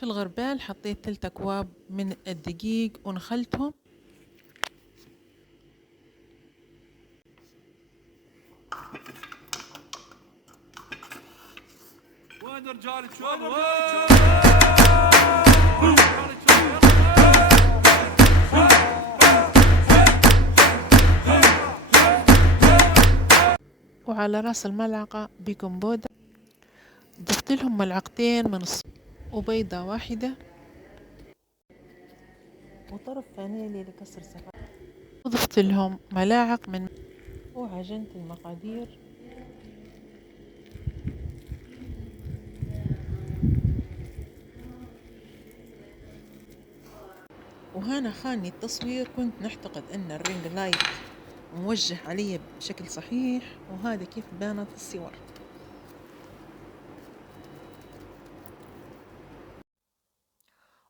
في الغربال حطيت 3 أكواب من الدقيق ونخلتهم. وين رجال تشوف وعلى راس الملعقة بيكنج بودر ضفت لهم ملعقتين من وبيضة واحدة وطرف فانيليا لكسر سفاح، وضفت لهم ملاعق من وعجنت المقادير. وهنا خاني التصوير، كنت نعتقد ان الرينج لايت موجه علي بشكل صحيح، وهذا كيف بانت الصور.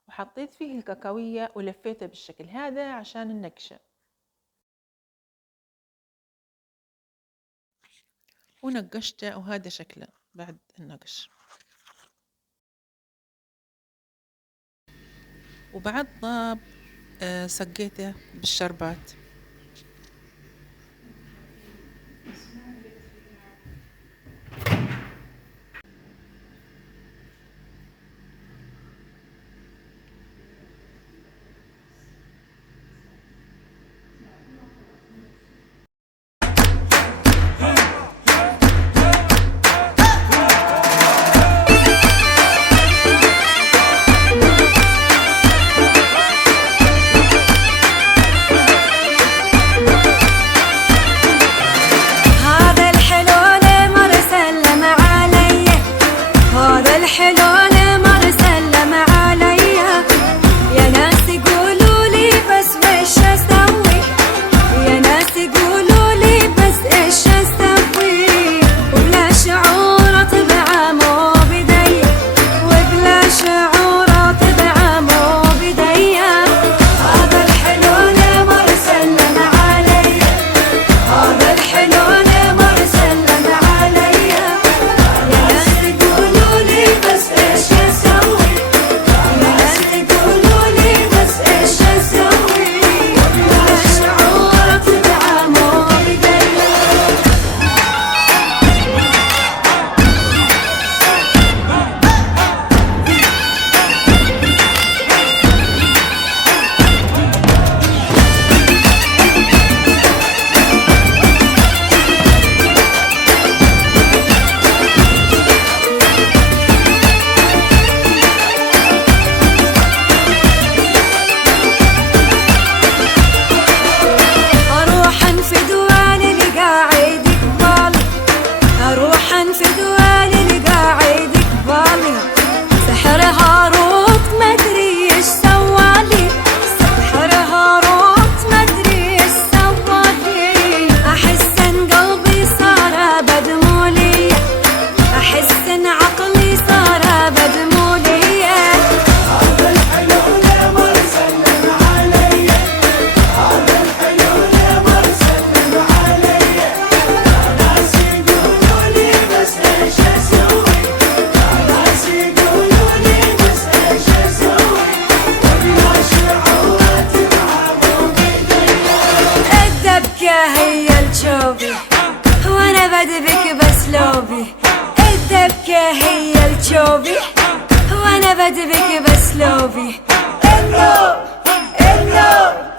وحطيت فيه الكاكاوية ولفيته بالشكل هذا عشان النقشة، ونقشته وهذا شكله بعد النقش. وبعد طاب سقيته بالشربات. وانا بدبك باسلوبي، الدبكة هي الجوبي وانا بدبك باسلوبي. النوب